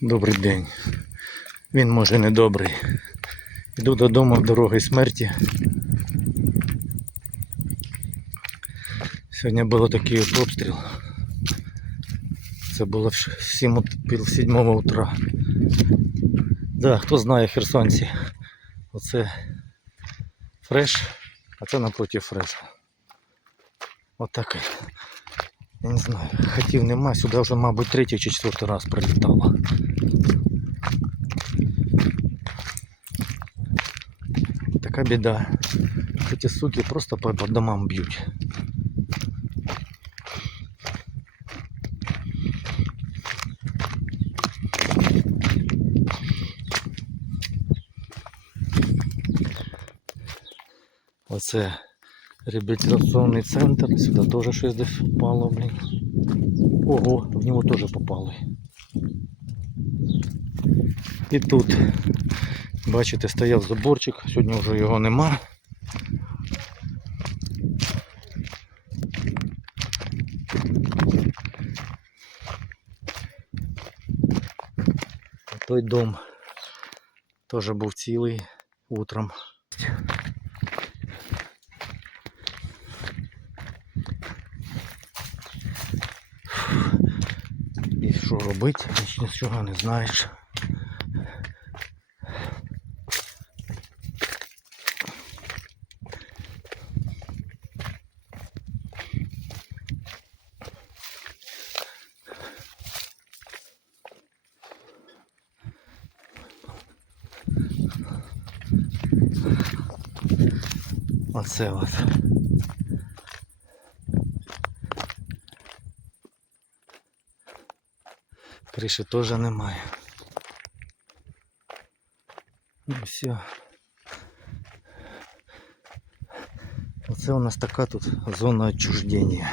Добрий день. Він може не добрий. Йду додому дороги смерті. Сьогодні було такий от обстріл. Це було в ш- сім ут- пів сідьмого утра. Да, хто знає херсонці. Оце фреш, а це напроти фрешу. Отак. Я не знаю, хотів нема, сюди вже, мабуть, третій чи четвертий раз прилітало. Така біда. Ці суки просто по, по домам б'ють. Оце реабілітаційний центр. Сюди теж щось десь впало, блін. Ого, в нього теж попали. І тут, бачите, стояв заборчик, сьогодні вже його нема. Той дом теж був цілий утром. Робити, нічого не знаєш. Оце от. Криші теж немає. Ну все. Оце у нас така тут зона відчуждення.